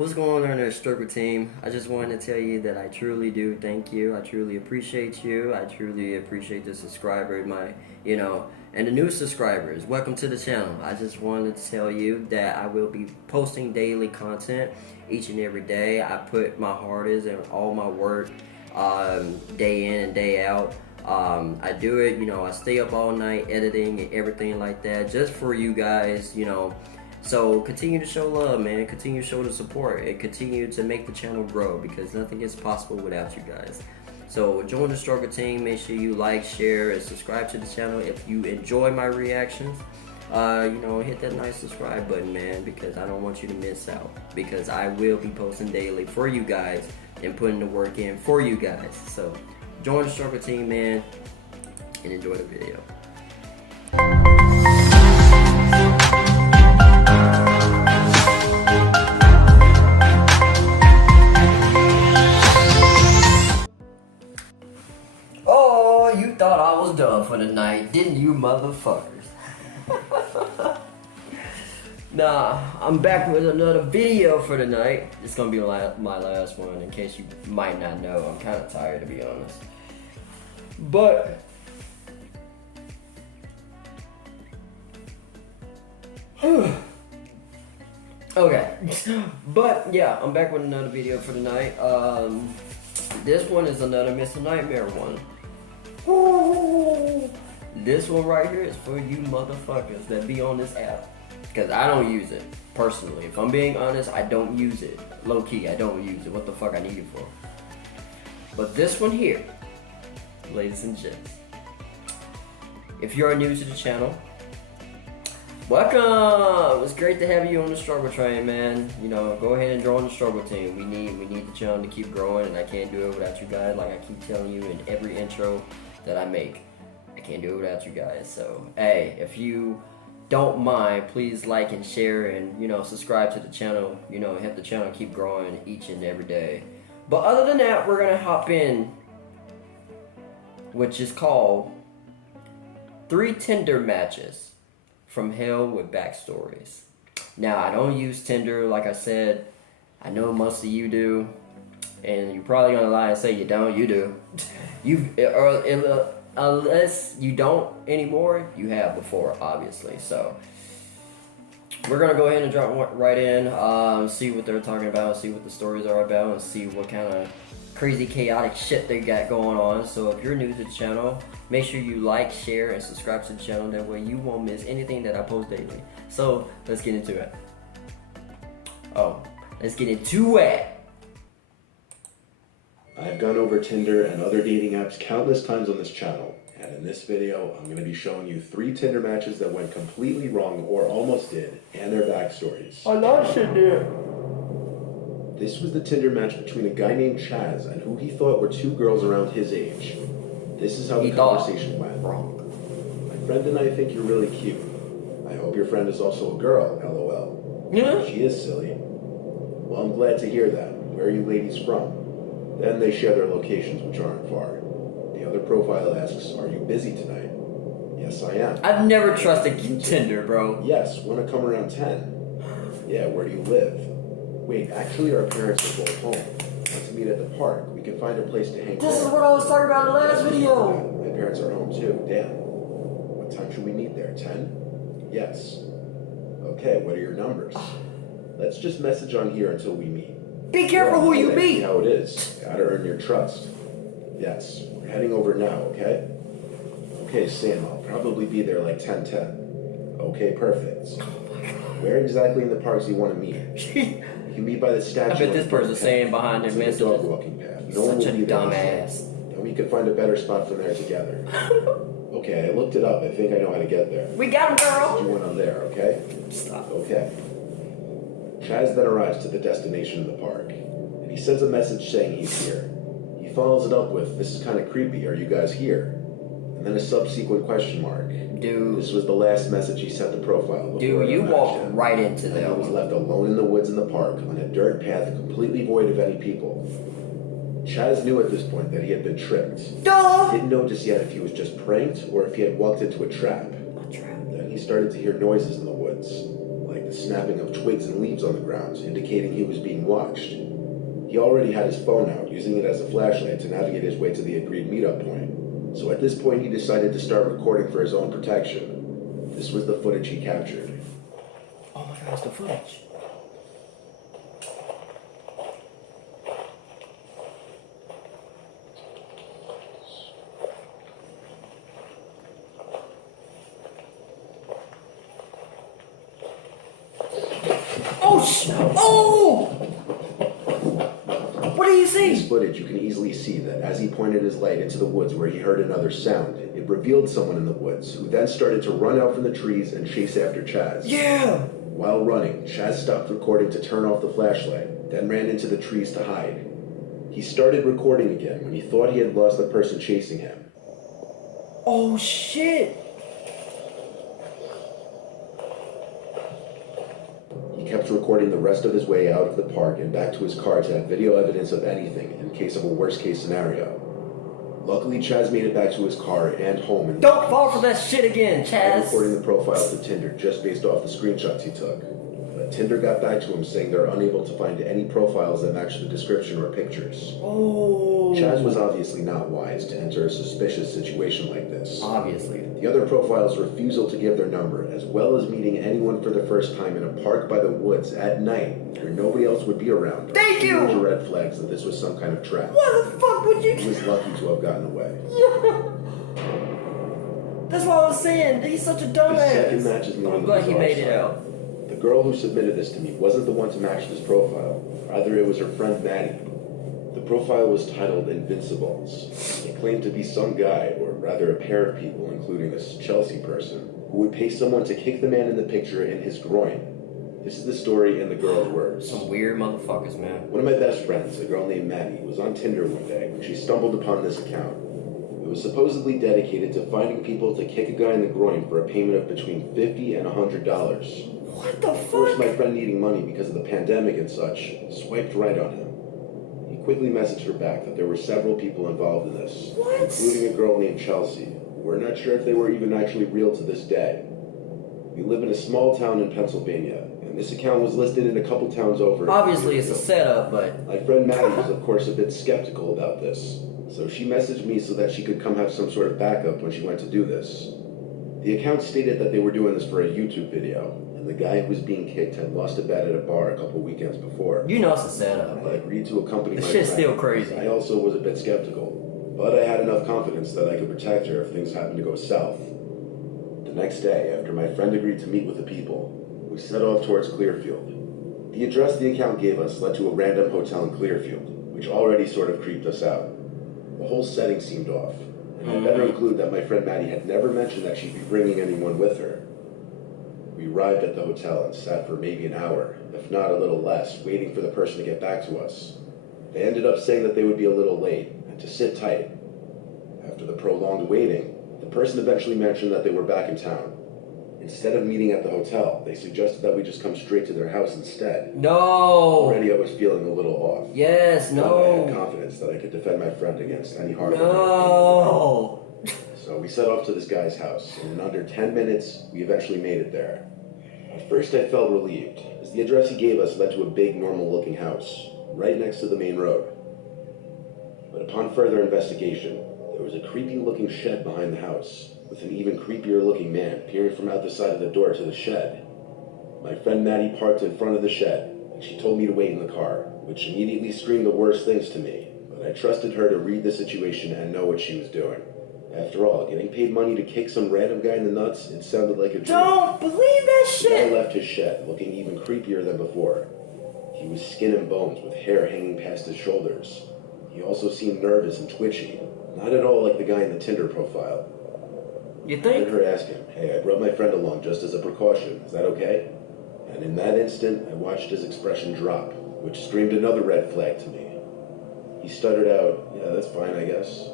What's going on there, StruggleTeam? I just wanted to tell you that I truly do thank you. I truly appreciate you. I truly appreciate the subscribers, and the new subscribers. Welcome to the channel. I just wanted to tell you that I will be posting daily content each and every day. I put my hardest and all my work day in and day out. I do it, I stay up all night editing and everything like that just for you guys, So continue to show love, man. Continue to show the support and continue to make the channel grow because nothing is possible without you guys. So join the StruggleTeam. Make sure you like, share, and subscribe to the channel. If you enjoy my reactions, hit that nice subscribe button, man, because I don't want you to miss out. Because I will be posting daily for you guys and putting the work in for you guys. So join the StruggleTeam, man, and enjoy the video. Oh, you thought I was done for the night, didn't you, motherfuckers? Nah, I'm back with another video for the night. It's gonna be my last one, in case you might not know. I'm kind of tired, to be honest. But okay, but yeah, I'm back with another video for the night. This one is another Mr.NightMare one. This one right here is for you motherfuckers that be on this app, because I don't use it personally. If I'm being honest, I don't use it. Low key, I don't use it. What the fuck I need it for? But this one here, ladies and gents, if you're new to the channel, welcome. It's great to have you on the struggle train, man. Go ahead and join the StruggleTeam. We need the channel to keep growing, and I can't do it without you guys. Like I keep telling you in every intro that I make, I can't do it without you guys. So hey, if you don't mind, please like and share and subscribe to the channel. Help the channel keep growing each and every day. But other than that, we're gonna hop in, which is called 3 Tinder matches from hell with backstories. Now, I don't use Tinder, like I said. I know most of you do, and you're probably gonna lie and say you don't. You do. Unless you don't anymore, you have before, obviously. So we're gonna go ahead and jump right in, see what they're talking about, see what the stories are about, and see what kind of crazy chaotic shit they got going on. So if you're new to the channel, make sure you like, share, and subscribe to the channel. That way you won't miss anything that I post daily. So let's get into it. Let's get into it. I've gone over Tinder and other dating apps countless times on this channel, and in this video I'm going to be showing you 3 Tinder matches that went completely wrong or almost did, and their backstories. I love shit, dude. This was the Tinder match between a guy named Chaz and who he thought were 2 girls around his age. This is how the conversation went. My friend and I think you're really cute. I hope your friend is also a girl, LOL. Yeah. She is silly. Well, I'm glad to hear that. Where are you ladies from? Then they share their locations, which aren't far. The other profile asks, are you busy tonight? Yes, I am. I've never trusted Tinder, bro. Yes, want to come around 10. Yeah, where do you live? Wait, actually our parents are both home. Want to meet at the park? We can find a place to hang out. This is what I was talking about in the last video. Yeah, my parents are home too, damn. What time should we meet there, 10? Yes. Okay, what are your numbers? Let's just message on here until we meet. Be careful who you meet. How it is. Gotta earn your trust. Yes, we're heading over now, okay? Okay, Sam, I'll probably be there like 10:10. Okay, perfect. Where exactly in the parks do you want to meet? You can meet by the statue. I bet this person's saying behind their messages. Dog walking path. No one Such will a be there. dumbass. And we can find a better spot from there together. Okay, I looked it up. I think I know how to get there. We got him, girl. You went on there, okay? Stop. Okay. Chaz then arrives to the destination in the park, and he sends a message saying he's here. He follows it up with, this is kind of creepy, are you guys here? And then a subsequent question mark. Dude. This was the last message he sent the profile. Dude, you walked right into that. He was left alone in the woods in the park, on a dirt path completely void of any people. Chaz knew at this point that he had been tricked. Duh! He didn't know just yet if he was just pranked or if he had walked into a trap. A trap. Then he started to hear noises in the woods, like the snapping of twigs and leaves on the ground, indicating he was being watched. He already had his phone out, using it as a flashlight to navigate his way to the agreed meetup point. So at this point, he decided to start recording for his own protection. This was the footage he captured. Oh my god, it's the footage. Oh! What do you see? In this footage, you can easily see that as he pointed his light into the woods where he heard another sound, it revealed someone in the woods, who then started to run out from the trees and chase after Chaz. Yeah! While running, Chaz stopped recording to turn off the flashlight, then ran into the trees to hide. He started recording again when he thought he had lost the person chasing him. Oh shit! He kept recording the rest of his way out of the park and back to his car to have video evidence of anything in case of a worst-case scenario. Luckily, Chaz made it back to his car and home. And don't fall for that shit again, Chaz! Recording the profile to Tinder just based off the screenshots he took. But Tinder got back to him saying they're unable to find any profiles that match the description or pictures. Oh. Chaz was obviously not wise to enter a suspicious situation like this. Obviously. The other profiles' refusal to give their number, as well as meeting anyone for the first time in a park by the woods at night, where nobody else would be around. Thank you! Huge red flags that this was some kind of trap. Why the fuck would you? He was lucky to have gotten away. Yeah. That's what I was saying. He's such a dumbass. The second match is I'm glad he made it out. The girl who submitted this to me wasn't the one to match this profile. Rather, it was her friend Maddie. The profile was titled Invincibles. It claimed to be some guy, or rather a pair of people, including this Chelsea person, who would pay someone to kick the man in the picture in his groin. This is the story in the girl's words. Some weird motherfuckers, man. One of my best friends, a girl named Maddie, was on Tinder one day when she stumbled upon this account. It was supposedly dedicated to finding people to kick a guy in the groin for a payment of between $50 and $100. What the fuck? Of course, my friend, needing money because of the pandemic and such, swiped right on him. He quickly messaged her back that there were several people involved in this, what? including a girl named Chelsea. We're not sure if they were even actually real to this day. We live in a small town in Pennsylvania, and this account was listed in a couple towns over. Obviously, it's a setup, but... My friend Maddie was, of course, a bit skeptical about this, so she messaged me so that she could come have some sort of backup when she went to do this. The account stated that they were doing this for a YouTube video, and the guy who was being kicked had lost a bet at a bar a couple weekends before. You know it's a setup. I agreed to accompany my friend. This shit's still crazy. I also was a bit skeptical, but I had enough confidence that I could protect her if things happened to go south. The next day, after my friend agreed to meet with the people, we set off towards Clearfield. The address the account gave us led to a random hotel in Clearfield, which already sort of creeped us out. The whole setting seemed off, and I better include that my friend Maddie had never mentioned that she'd be bringing anyone with her. We arrived at the hotel and sat for maybe an hour, if not a little less, waiting for the person to get back to us. They ended up saying that they would be a little late, and to sit tight. After the prolonged waiting, the person eventually mentioned that they were back in town. Instead of meeting at the hotel, they suggested that we just come straight to their house instead. No! Already I was feeling a little off. Yes, no! But I had confidence that I could defend my friend against any harm. No! So we set off to this guy's house, and in under 10 minutes, we eventually made it there. At first I felt relieved, as the address he gave us led to a big, normal-looking house, right next to the main road. But upon further investigation, there was a creepy-looking shed behind the house, with an even creepier-looking man peering from out the side of the door to the shed. My friend Maddie parked in front of the shed, and she told me to wait in the car, which immediately screamed the worst things to me, but I trusted her to read the situation and know what she was doing. After all, getting paid money to kick some random guy in the nuts, it sounded like a dream. Don't believe that The guy shit! left his shed, looking even creepier than before. He was skin and bones, with hair hanging past his shoulders. He also seemed nervous and twitchy, not at all like the guy in the Tinder profile. You I think? heard her ask him, "Hey, I brought my friend along just as a precaution. Is that okay?" And in that instant, I watched his expression drop, which screamed another red flag to me. He stuttered out, "Yeah, that's fine, I guess."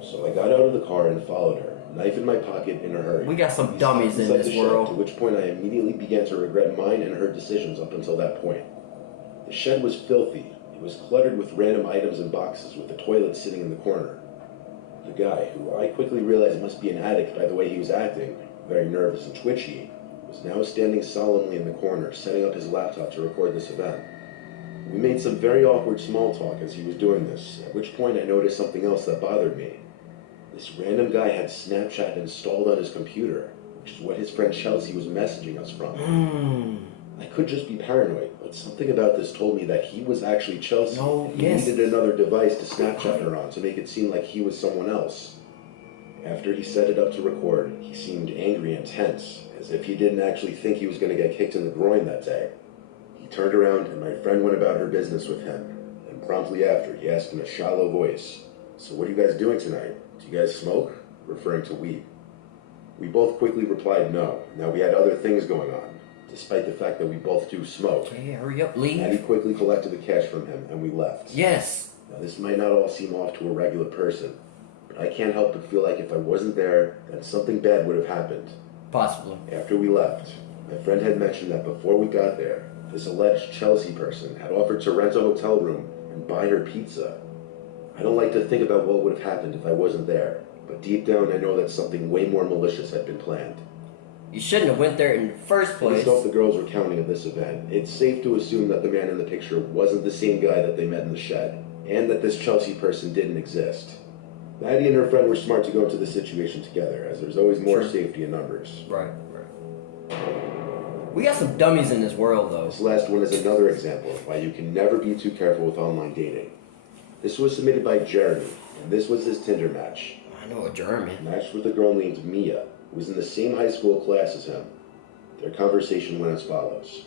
So I got out of the car and followed her, knife in my pocket in a hurry. We got some dummies in Inside the this shed, world. To which point I immediately began to regret mine and her decisions up until that point. The shed was filthy. It was cluttered with random items and boxes, with the toilet sitting in the corner. The guy, who I quickly realized must be an addict by the way he was acting, very nervous and twitchy, was now standing solemnly in the corner, setting up his laptop to record this event. We made some very awkward small talk as he was doing this, at which point I noticed something else that bothered me. This random guy had Snapchat installed on his computer, which is what his friend Chelsea was messaging us from. I could just be paranoid, but something about this told me that he was actually Chelsea. He needed another device to Snapchat her on to make it seem like he was someone else. After he set it up to record, he seemed angry and tense, as if he didn't actually think he was going to get kicked in the groin that day. He turned around and my friend went about her business with him, and promptly after he asked in a shallow voice, "So what are you guys doing tonight? Do you guys smoke?" referring to weed. We both quickly replied no. Now we had other things going on, despite the fact that we both do smoke. Okay, hurry up, leave. And he quickly collected the cash from him, and we left. Yes. Now this might not all seem off to a regular person, but I can't help but feel like if I wasn't there, then something bad would have happened. Possibly. After we left, my friend had mentioned that before we got there, this alleged Chelsea person had offered to rent a hotel room and buy her pizza. I don't like to think about what would have happened if I wasn't there, but deep down I know that something way more malicious had been planned. You shouldn't have went there in the first place. Based off the girls' recounting of this event, it's safe to assume that the man in the picture wasn't the same guy that they met in the shed, and that this Chelsea person didn't exist. Maddie and her friend were smart to go into the situation together, as there's always more safety in numbers. Right. We got some dummies in this world, though. This last one is another example of why you can never be too careful with online dating. This was submitted by Jeremy, and this was his Tinder match. I know a Jeremy. Matched with a girl named Mia, who was in the same high school class as him. Their conversation went as follows.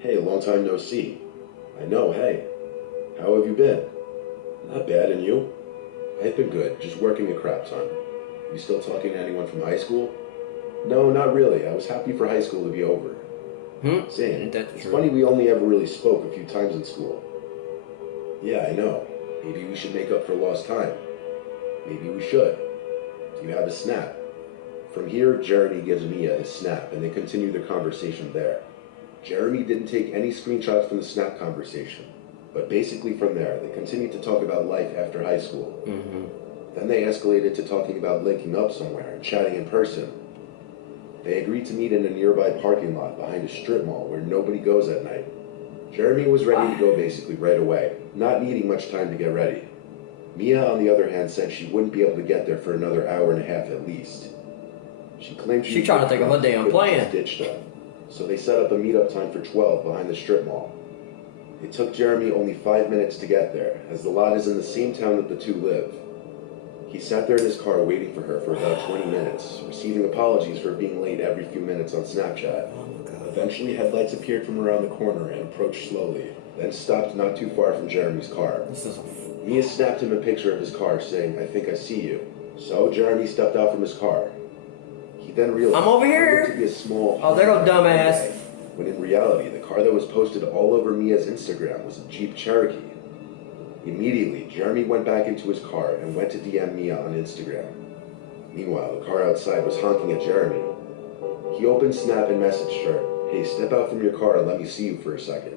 "Hey, long time no see." "I know, hey. How have you been?" "Not bad, and you?" "I've been good, just working a crap ton." "You still talking to anyone from high school?" "No, not really. I was happy for high school to be over." "Same. It's funny we only ever really spoke a few times in school." "Yeah, I know. Maybe we should make up for lost time." "Maybe we should. Do you have a snap?" From here, Jeremy gives Mia his snap, and they continue their conversation there. Jeremy didn't take any screenshots from the snap conversation, but basically from there, they continued to talk about life after high school. Then they escalated to talking about linking up somewhere and chatting in person. They agreed to meet in a nearby parking lot behind a strip mall where nobody goes at night. Jeremy was ready to go basically right away, not needing much time to get ready. Mia, on the other hand, said she wouldn't be able to get there for another hour and a half at least. She claimed she trying to think of her damn plan. Ditched them. So they set up a meetup time for 12 behind the strip mall. It took Jeremy only 5 minutes to get there, as the lot is in the same town that the two live. He sat there in his car waiting for her for about 20 minutes, receiving apologies for being late every few minutes on Snapchat. Eventually, headlights appeared from around the corner and approached slowly, then stopped not too far from Jeremy's car. Mia snapped him a picture of his car, saying, "I think I see you." So Jeremy stepped out from his car. He then realized I'm over here. It looked to be a small Oh, there go dumbass. when in reality, the car that was posted all over Mia's Instagram was a Jeep Cherokee. Immediately, Jeremy went back into his car and went to DM Mia on Instagram. Meanwhile, the car outside was honking at Jeremy. He opened Snap and messaged her, "Hey, step out from your car and let me see you for a second."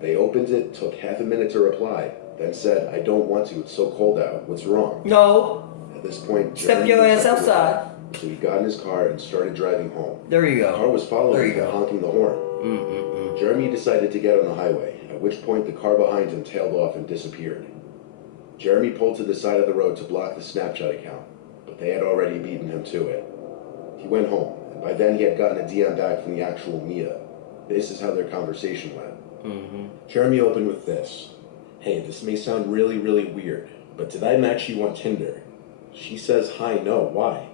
They opened it, took half a minute to reply, then said, "I don't want to, it's so cold out. What's wrong?" No. At this point, Step your ass outside. So he got in his car and started driving home. There you go. The car was following him, honking the horn. Jeremy decided to get on the highway, at which point the car behind him tailed off and disappeared. Jeremy pulled to the side of the road to block the Snapchat account, but they had already beaten him to it. He went home, and by then he had gotten a DM back from the actual Mia. This is how their conversation went. Jeremy opened with this. "Hey, this may sound really, really weird, but did I match you on Tinder?" She says, "Hi, no, why?"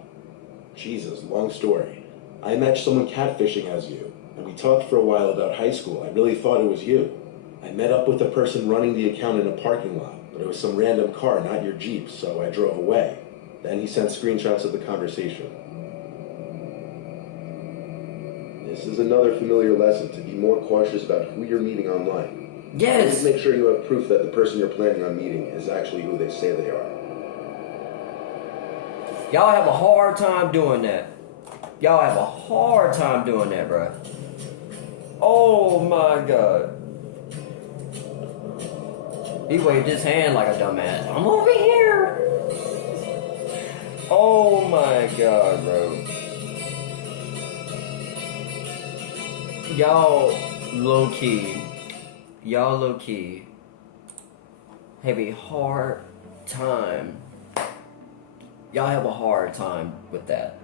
"Jesus, long story. I matched someone catfishing as you, and we talked for a while about high school. I really thought it was you. I met up with the person running the account in a parking lot, but it was some random car, not your Jeep, so I drove away." Then he sent screenshots of the conversation. This is another familiar lesson to be more cautious about who you're meeting online. Yes. Always make sure you have proof that the person you're planning on meeting is actually who they say they are. Y'all have a hard time doing that. Y'all have a hard time doing that, bro. Oh my god. He waved his hand like a dumbass. "I'm over here." Oh my god, bro. y'all low-key have a hard time. Y'all have a hard time with that.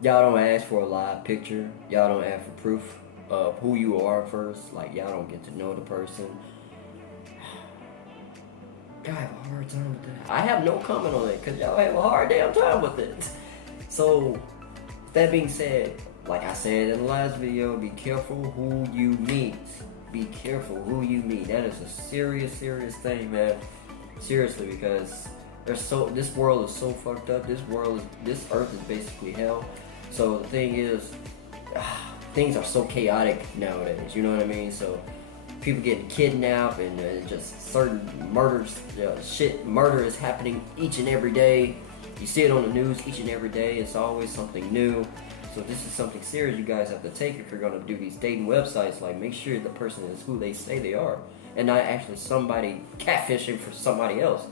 Y'all don't ask for a live picture. Y'all don't ask for proof of who you are first. Like, y'all don't get to know the person. Y'all have a hard time with that. I have no comment on it because y'all have a hard damn time with it. So, that being said, like I said in the last video, be careful who you meet. Be careful who you meet. That is a serious thing, man. Seriously, because this world is so fucked up. This earth is basically hell. So the thing is, things are so chaotic nowadays. You know what I mean? So people getting kidnapped and just certain murders, murder is happening each and every day. You see it on the news each and every day. It's always something new. So this is something serious you guys have to take if you're gonna do these dating websites. Like, make sure the person is who they say they are, and not actually somebody catfishing for somebody else.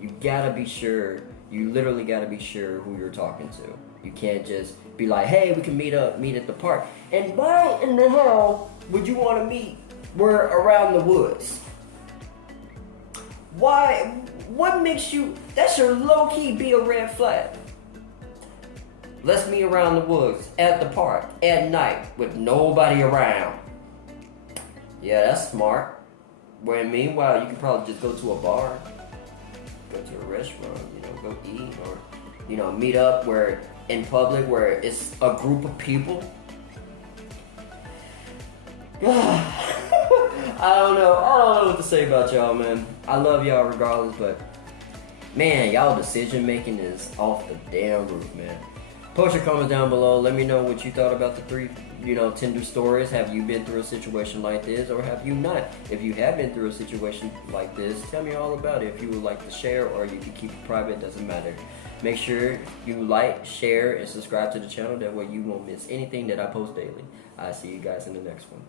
You gotta be sure. You literally gotta be sure who you're talking to. You can't just be like, hey, we can meet at the park. And why in the hell would you want to meet? We're around the woods. Why? What makes you? That should low-key be a red flag. Let's meet around the woods, at the park, at night, with nobody around. Yeah, that's smart. When meanwhile, you can probably just go to a bar, go to a restaurant, go eat, or, meet up where in public where it's a group of people. I don't know what to say about y'all, man. I love y'all regardless, but man, y'all decision making is off the damn roof, man. Post your comments down below. Let me know what you thought about the 3, Tinder stories. Have you been through a situation like this, or have you not? If you have been through a situation like this, tell me all about it. If you would like to share, or you can keep it private, doesn't matter. Make sure you like, share, and subscribe to the channel. That way you won't miss anything that I post daily. I'll see you guys in the next one.